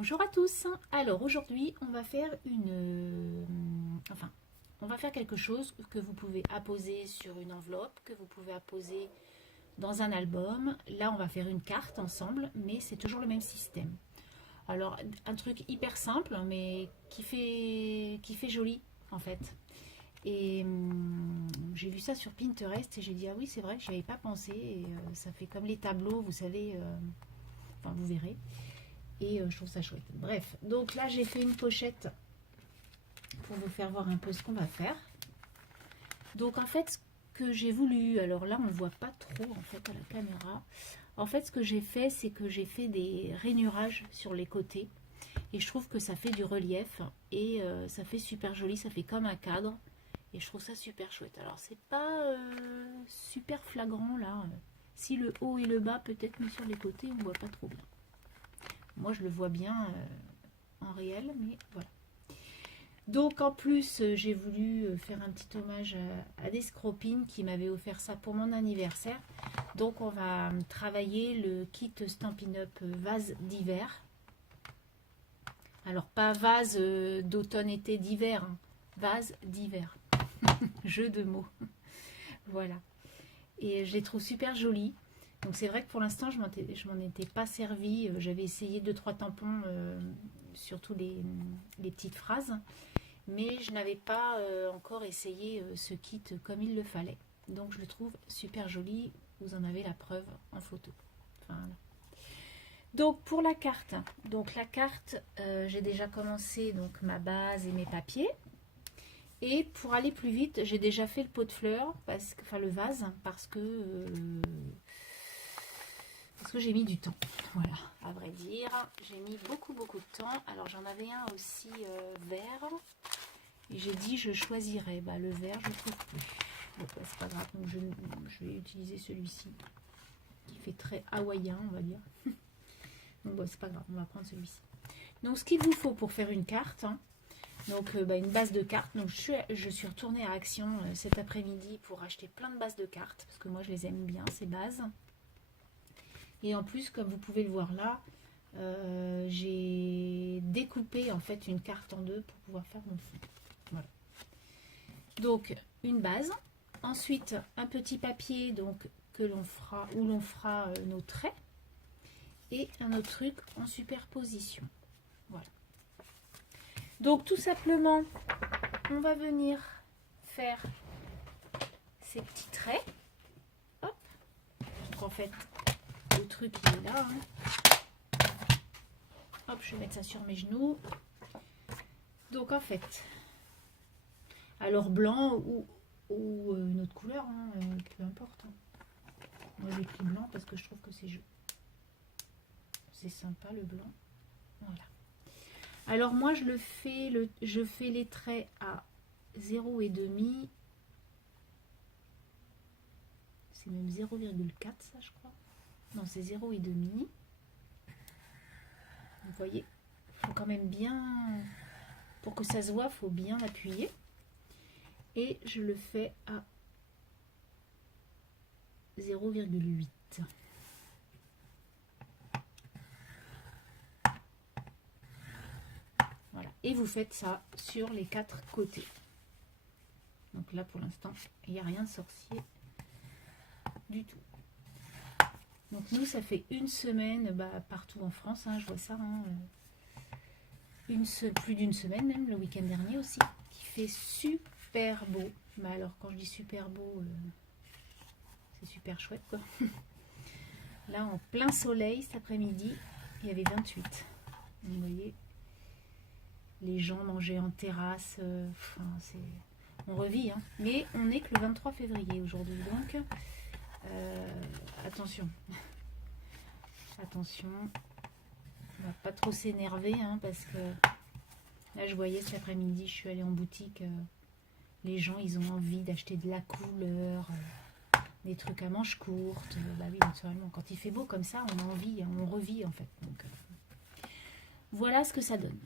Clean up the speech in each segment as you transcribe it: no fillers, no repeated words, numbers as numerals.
Bonjour à tous. Alors aujourd'hui on va faire on va faire quelque chose que vous pouvez apposer sur une enveloppe, que vous pouvez apposer dans un album. Là on va faire une carte ensemble, mais c'est toujours le même système. Alors un truc hyper simple, mais qui fait joli en fait. Et j'ai vu ça sur Pinterest et j'ai dit ah oui c'est vrai que j'y avais pas pensé. Et ça fait comme les tableaux, vous savez, enfin vous verrez. Et je trouve ça chouette. Bref, donc là j'ai fait une pochette pour vous faire voir un peu ce qu'on va faire. Donc en fait ce que j'ai voulu, alors là on ne voit pas trop en fait à la caméra. En fait ce que j'ai fait, c'est que j'ai fait des rainurages sur les côtés. Et je trouve que ça fait du relief et ça fait super joli, ça fait comme un cadre. Et je trouve ça super chouette. Alors c'est pas super flagrant là. Si le haut et le bas peut-être, mais sur les côtés on ne voit pas trop bien. Moi, je le vois bien en réel, mais voilà. Donc, en plus, j'ai voulu faire un petit hommage à des scropines qui m'avaient offert ça pour mon anniversaire. Donc, on va travailler le kit Stampin' Up vase d'hiver. Alors, pas vase d'automne-été d'hiver, hein, vase d'hiver. Jeu de mots. Voilà. Et je les trouve super jolis. Donc c'est vrai que pour l'instant je m'en étais pas servi. J'avais essayé 2-3 tampons, surtout les petites phrases, mais je n'avais pas encore essayé ce kit comme il le fallait. Donc je le trouve super joli. Vous en avez la preuve en photo. Voilà. Donc pour la carte, j'ai déjà commencé donc ma base et mes papiers. Et pour aller plus vite, j'ai déjà fait le pot de fleurs, enfin le vase, parce que j'ai mis du temps. Voilà, à vrai dire, j'ai mis beaucoup de temps. Alors j'en avais un aussi vert. Et j'ai dit je choisirais. Bah, le vert, je ne trouve plus. Donc bah, c'est pas grave, donc je vais utiliser celui-ci qui fait très hawaïen, on va dire. Donc bah, c'est pas grave, on va prendre celui-ci. Donc ce qu'il vous faut pour faire une carte, hein, donc une base de cartes. Donc je suis retournée à Action cet après-midi pour acheter plein de bases de cartes, parce que moi je les aime bien ces bases. Et en plus, comme vous pouvez le voir là, j'ai découpé en fait une carte en deux pour pouvoir faire mon fond. Voilà. Donc une base, ensuite un petit papier donc où l'on fera nos traits, et un autre truc en superposition. Voilà. Donc tout simplement, on va venir faire ces petits traits. Hop. Donc en fait, le truc il est là. Hein. Hop, je vais mettre ça sur mes genoux. Donc en fait, alors blanc ou une autre couleur, hein, peu importe. Hein. Moi j'ai pris blanc parce que je trouve que c'est joli. C'est sympa le blanc. Voilà. Alors moi je fais les traits à 0,5. C'est même 0,4 ça je crois. Non, c'est 0,5. Vous voyez, il faut quand même bien, pour que ça se voit, il faut bien appuyer. Et je le fais à 0,8. Voilà. Et vous faites ça sur les 4 côtés. Donc là, pour l'instant, il n'y a rien de sorcier du tout. Donc nous, ça fait une semaine, partout en France, hein, je vois ça, hein, plus d'une semaine même, le week-end dernier aussi, qui fait super beau. Mais alors, quand je dis super beau, c'est super chouette, quoi. Là, en plein soleil, cet après-midi, il y avait 28. Vous voyez, les gens mangeaient en terrasse, on revit, hein. Mais on n'est que le 23 février aujourd'hui, donc attention. Attention, on va pas trop s'énerver, hein, parce que là je voyais cet après-midi, je suis allée en boutique, les gens ils ont envie d'acheter de la couleur, des trucs à manches courtes. Bah oui, naturellement, quand il fait beau comme ça, on a envie, on revit en fait. Donc voilà ce que ça donne.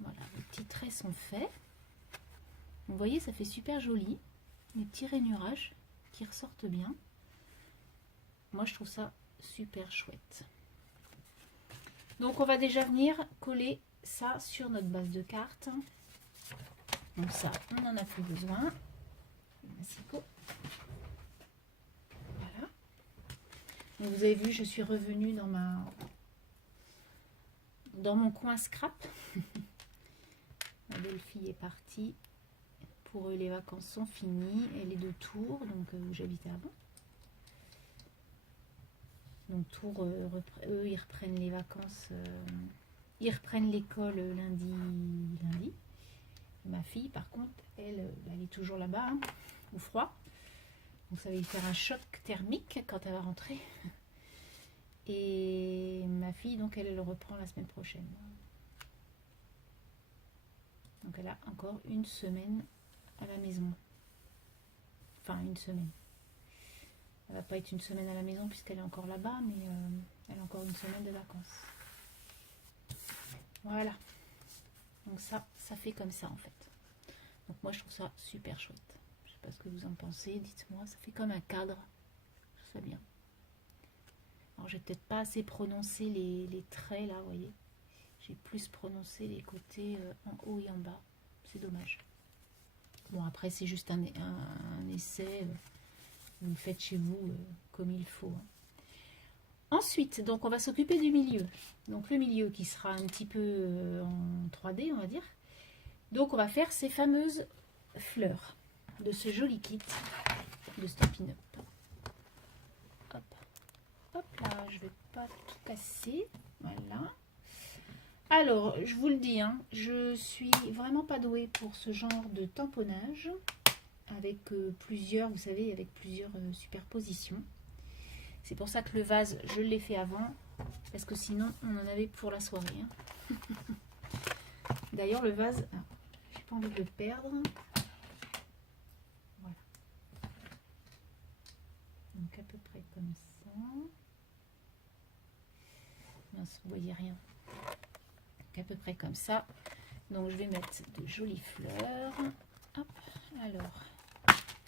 Voilà, les petits traits sont faits. Vous voyez, ça fait super joli, les petits rainurages qui ressortent bien. Moi je trouve ça super chouette. Donc on va déjà venir coller ça sur notre base de cartes. Donc ça, on n'en a plus besoin. Voilà. Donc vous avez vu, je suis revenue dans mon coin scrap. Ma belle-fille est partie. Pour eux, les vacances sont finies. Elle est de Tours, donc où j'habitais avant. Donc Tours, eux, ils reprennent les vacances. Ils reprennent l'école lundi. Ma fille, par contre, elle est toujours là-bas, hein, au froid. Donc ça va lui faire un choc thermique quand elle va rentrer. Et ma fille, donc elle reprend la semaine prochaine. Donc elle a encore une semaine à la maison. Enfin, une semaine. Elle va pas être une semaine à la maison puisqu'elle est encore là-bas, mais elle a encore une semaine de vacances. Voilà. Donc ça fait comme ça en fait. Donc moi je trouve ça super chouette. Je sais pas ce que vous en pensez, dites-moi. Ça fait comme un cadre. Je trouve ça bien. Alors j'ai peut-être pas assez prononcé les traits là, vous voyez. J'ai plus prononcé les côtés en haut et en bas. C'est dommage. Bon après c'est juste un essai. Vous le faites chez vous comme il faut. Ensuite, donc on va s'occuper du milieu. Donc le milieu qui sera un petit peu en 3D, on va dire. Donc on va faire ces fameuses fleurs de ce joli kit de Stampin' Up. Hop, hop là, je vais pas tout casser. Voilà. Alors, je vous le dis, hein, je suis vraiment pas douée pour ce genre de tamponnage avec plusieurs, vous savez, avec plusieurs superpositions. C'est pour ça que le vase, je l'ai fait avant, parce que sinon, on en avait pour la soirée. Hein. D'ailleurs, le vase, j'ai pas envie de le perdre. Voilà. Donc à peu près comme ça. Mince, vous voyez rien. Donc à peu près comme ça. Donc je vais mettre de jolies fleurs. Hop, alors,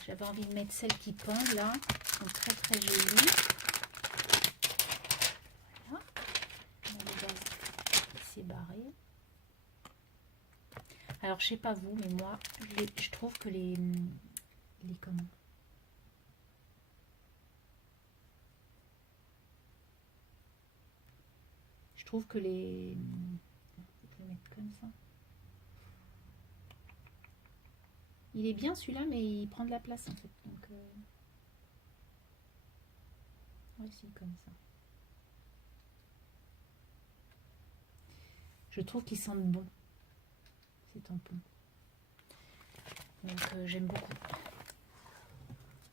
j'avais envie de mettre celles qui pendent là. Elles sont très très jolies. Voilà. Le vase s'est barré. Alors je sais pas vous, mais moi je trouve que les comment, je trouve que les, je vais mettre comme ça. Il est bien celui-là, mais il prend de la place en fait. Donc aussi comme ça. Je trouve qu'ils sentent bon ces tampons. Donc j'aime beaucoup.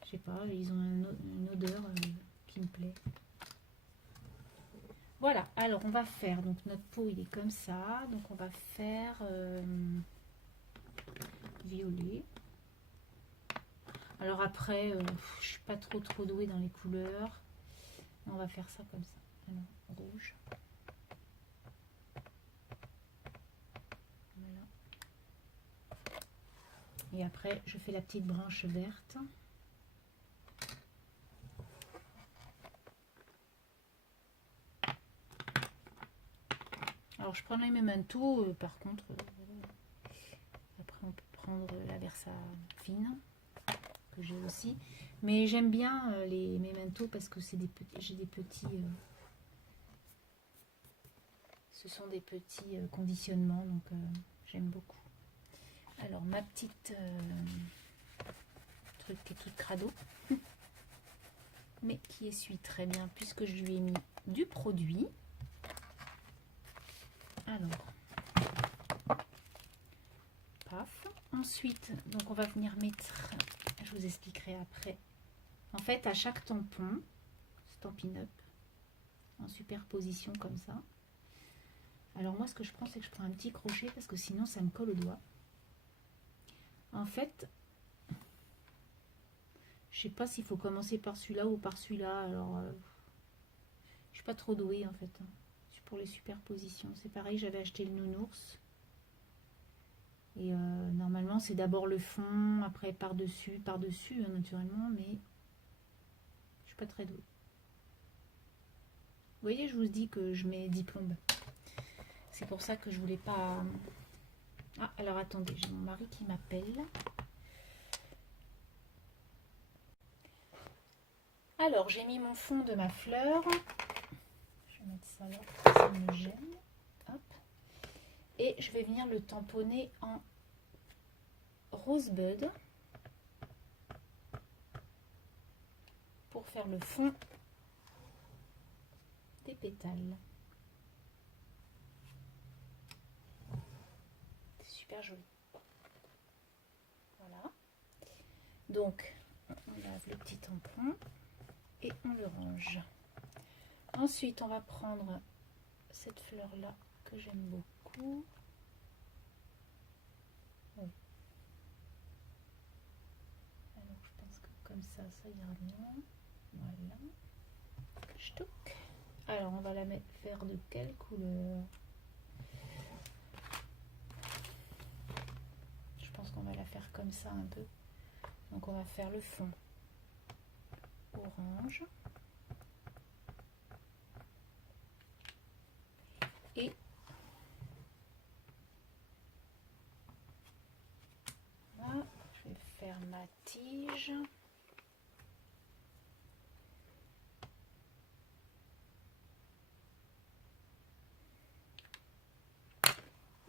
Je sais pas, ils ont une odeur qui me plaît. Voilà, alors on va faire, donc notre pot il est comme ça, donc on va faire violet. Alors après, je suis pas trop douée dans les couleurs. On va faire ça comme ça. Alors, rouge. Voilà. Et après, je fais la petite branche verte. Alors je prends les Memento, par contre, après on peut prendre la Versa fine, que j'ai aussi. Mais j'aime bien les Memento parce que c'est j'ai des petits... ce sont des petits conditionnements, donc j'aime beaucoup. Alors ma petite truc qui est toute crado, mais qui essuie très bien puisque je lui ai mis du produit. Alors, paf. Ensuite, donc on va venir mettre, je vous expliquerai après. En fait, à chaque tampon, Stampin' Up, en superposition comme ça. Alors moi, ce que je prends, c'est que je prends un petit crochet parce que sinon, ça me colle au doigt. En fait, je sais pas s'il faut commencer par celui-là ou par celui-là. Alors, je suis pas trop douée en fait. Pour les superpositions, c'est pareil, j'avais acheté le nounours et normalement c'est d'abord le fond, après par-dessus, hein, naturellement, mais je suis pas très douée. Vous voyez, je vous dis que je mets 10 plombes. C'est pour ça que je voulais pas... Ah, alors attendez, j'ai mon mari qui m'appelle. Alors, j'ai mis mon fond de ma fleur. Je vais mettre ça là, ça me gêne. Hop. Et je vais venir le tamponner en Rosebud pour faire le fond des pétales. C'est super joli. Voilà. Donc, on lave le petit tampon et on le range. Ensuite, on va prendre cette fleur-là que j'aime beaucoup. Oui. Alors, je pense que comme ça ira bien. Voilà. Ch'touk. Alors, on va la faire de quelle couleur? Je pense qu'on va la faire comme ça un peu. Donc, on va faire le fond orange. Et là, je vais faire ma tige.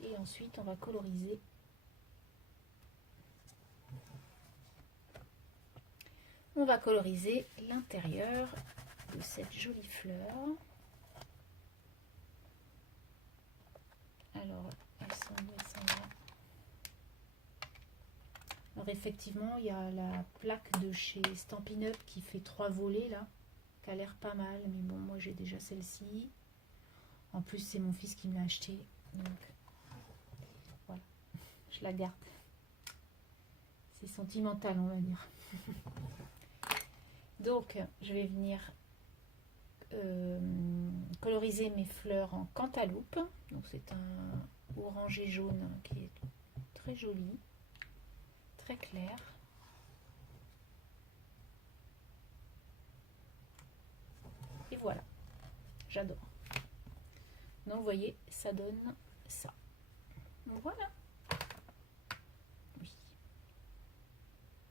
Et ensuite, on va coloriser. On va coloriser l'intérieur de cette jolie fleur. Alors, elles sont là. Alors effectivement, il y a la plaque de chez Stampin' Up qui fait 3 volets là, qui a l'air pas mal, mais bon, moi j'ai déjà celle-ci. En plus, c'est mon fils qui me l'a acheté, donc voilà, je la garde. C'est sentimental, on va dire. Donc, je vais venir coloriser mes fleurs en cantaloupe. Donc, c'est un orange et jaune qui est très joli, très clair. Et voilà, j'adore. Donc, vous voyez, ça donne ça. Donc, voilà. Oui.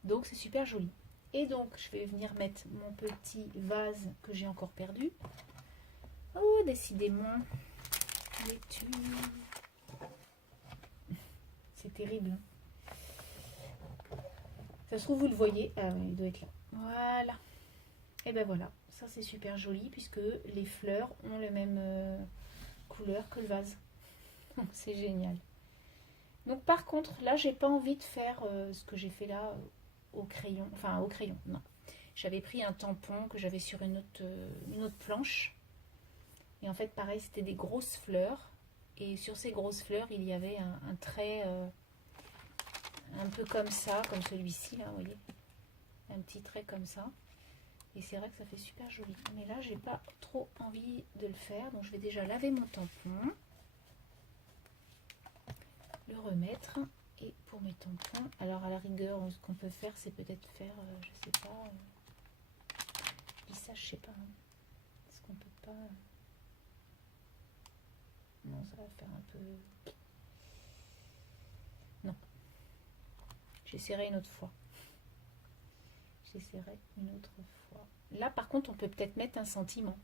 Donc, c'est super joli. Et donc, je vais venir mettre mon petit vase que j'ai encore perdu. Oh, décidément, les tubes. C'est terrible. Ça se trouve, vous le voyez. Ah oui, il doit être là. Voilà. Et ben voilà. Ça, c'est super joli puisque les fleurs ont les mêmes couleurs que le vase. C'est génial. Donc, par contre, là, j'ai pas envie de faire ce que j'ai fait là au crayon. Enfin, au crayon, non. J'avais pris un tampon que j'avais sur une autre planche. Et en fait, pareil, c'était des grosses fleurs. Et sur ces grosses fleurs, il y avait un trait un peu comme ça, comme celui-ci, là, vous voyez. Un petit trait comme ça. Et c'est vrai que ça fait super joli. Mais là, j'ai pas trop envie de le faire. Donc, je vais déjà laver mon tampon. Le remettre. Et pour mes tampons, alors à la rigueur, ce qu'on peut faire, c'est peut-être faire, je sais pas, lissage, je sais pas. Hein. Est-ce qu'on peut pas... Non, ça va faire un peu... Non. J'essaierai une autre fois. J'essaierai une autre fois. Là, par contre, on peut peut-être mettre un sentiment.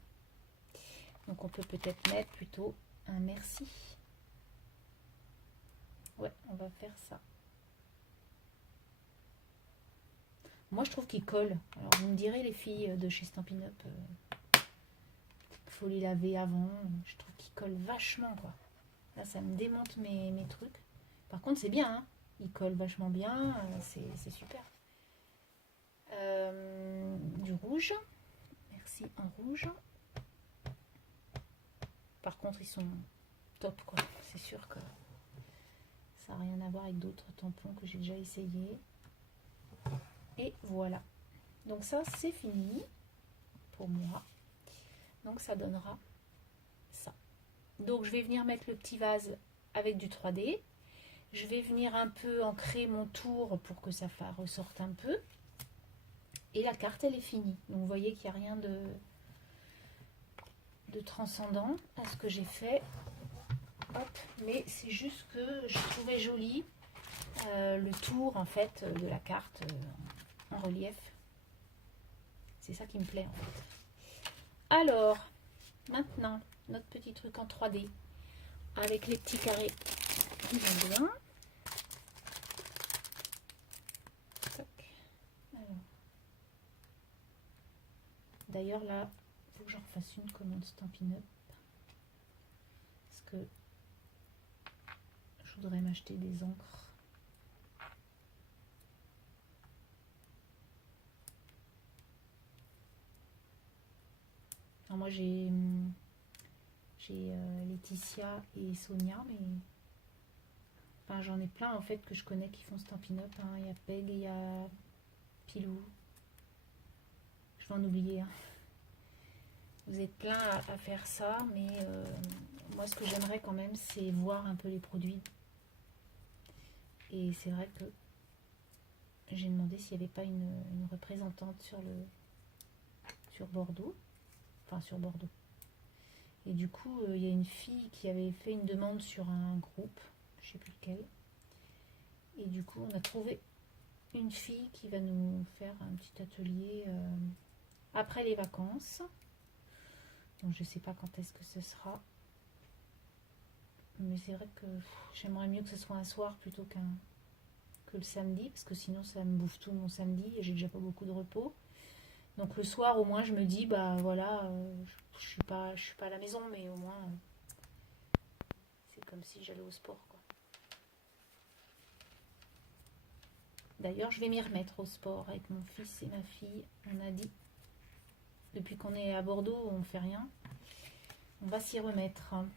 Donc, on peut peut-être mettre plutôt un merci. Ouais, on va faire ça. Moi, je trouve qu'il colle. Alors, vous me direz, les filles de chez Stampin' Up, il faut les laver avant. Je trouve qu'il colle vachement, quoi. Là, ça me démonte mes trucs. Par contre, c'est bien, hein. Il colle vachement bien. C'est super. Du rouge. Merci en rouge. Par contre, ils sont top, quoi. C'est sûr que ça n'a rien à voir avec d'autres tampons que j'ai déjà essayé. Et voilà. Donc ça, c'est fini pour moi. Donc ça donnera ça. Donc je vais venir mettre le petit vase avec du 3D. Je vais venir un peu ancrer mon tour pour que ça ressorte un peu. Et la carte, elle est finie. Donc vous voyez qu'il n'y a rien de transcendant à ce que j'ai fait. Hop, mais c'est juste que je trouvais joli le tour en fait de la carte en relief. C'est ça qui me plaît en fait. Alors, maintenant, notre petit truc en 3D avec les petits carrés qui vont bien. D'ailleurs là, il faut que j'en fasse une commande Stampin' Up. Parce que je voudrais m'acheter des encres. Alors moi j'ai Laetitia et Sonia, mais enfin j'en ai plein en fait que je connais qui font Stampin' Up. Hein. Il y a Peg et il y a Pilou. Je vais en oublier. Hein. Vous êtes plein à faire ça, mais moi ce que j'aimerais quand même c'est voir un peu les produits. Et c'est vrai que j'ai demandé s'il n'y avait pas une représentante sur Bordeaux. Enfin sur Bordeaux. Et du coup, il y a une fille qui avait fait une demande sur un groupe, je ne sais plus lequel. Et du coup, on a trouvé une fille qui va nous faire un petit atelier après les vacances. Donc je ne sais pas quand est-ce que ce sera. Mais c'est vrai que j'aimerais mieux que ce soit un soir plutôt que le samedi, parce que sinon ça me bouffe tout mon samedi et j'ai déjà pas beaucoup de repos. Donc le soir au moins je me dis bah voilà, je suis pas à la maison, mais au moins c'est comme si j'allais au sport quoi. D'ailleurs je vais m'y remettre au sport avec mon fils et ma fille. On a dit depuis qu'on est à Bordeaux on fait rien. On va s'y remettre. Hein,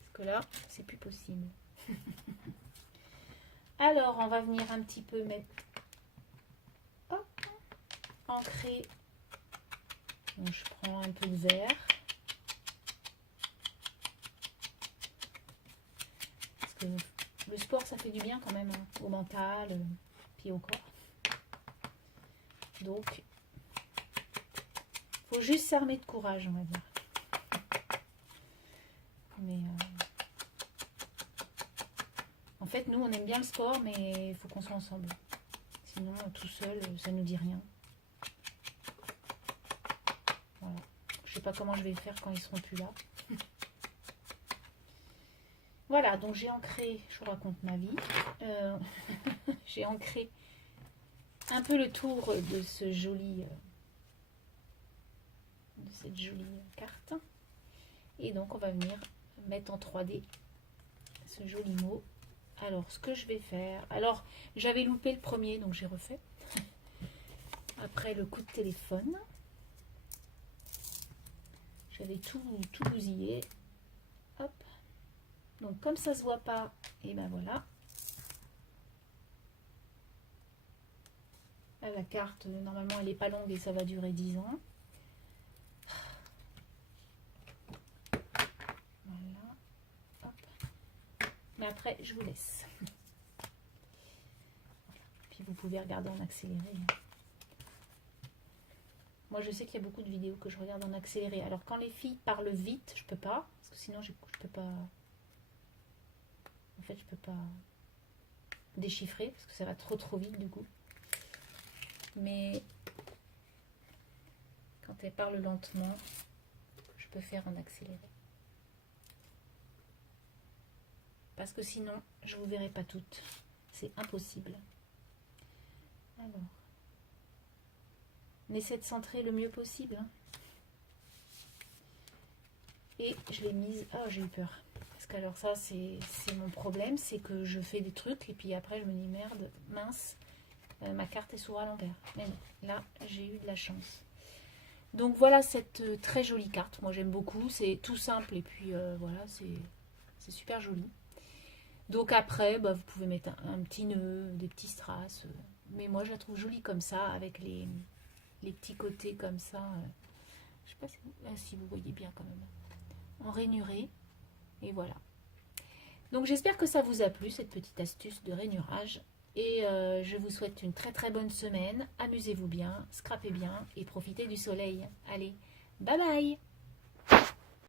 parce que là c'est plus possible. Alors on va venir un petit peu mettre ancrer. Donc, je prends un peu de vert. Parce que le sport, ça fait du bien quand même, hein, au mental, puis au corps. Donc, faut juste s'armer de courage, on va dire. Mais en fait, nous, on aime bien le sport, mais il faut qu'on soit ensemble. Sinon, tout seul, ça nous dit rien. Voilà. Je sais pas comment je vais faire quand ils seront plus là. Voilà, donc j'ai ancré, je vous raconte ma vie, j'ai ancré un peu le tour de ce joli, de cette jolie carte. Et donc on va venir mettre en 3D ce joli mot. Alors ce que je vais faire, alors j'avais loupé le premier donc j'ai refait. Après le coup de téléphone, j'avais tout bousillé. Hop. Donc comme ça se voit pas, et ben voilà. Là, la carte, normalement elle est pas longue et ça va durer 10 ans. Voilà. Hop. Mais après je vous laisse. Puis vous pouvez regarder en accéléré. Moi je sais qu'il y a beaucoup de vidéos que je regarde en accéléré. Alors quand les filles parlent vite, je peux pas. Parce que sinon je peux pas. En fait, je peux pas déchiffrer parce que ça va trop vite du coup. Mais quand elle parle lentement, je peux faire en accéléré. Parce que sinon, je vous verrai pas toutes. C'est impossible. Alors, on essaie de centrer le mieux possible. Hein. Et je l'ai mise... Oh, j'ai eu peur. Parce que alors ça, c'est mon problème. C'est que je fais des trucs et puis après, je me dis merde, mince, ma carte est souvent à l'envers. Mais non, là, j'ai eu de la chance. Donc voilà cette très jolie carte. Moi, j'aime beaucoup. C'est tout simple et puis voilà, c'est super joli. Donc après, bah, vous pouvez mettre un petit nœud, des petits strass. Mais moi, je la trouve jolie comme ça, avec les petits côtés comme ça. Je sais pas si vous voyez bien quand même. En rainuré. Et voilà. Donc j'espère que ça vous a plu, cette petite astuce de rainurage. Et je vous souhaite une très bonne semaine. Amusez-vous bien, scrapez bien et profitez du soleil. Allez, bye bye!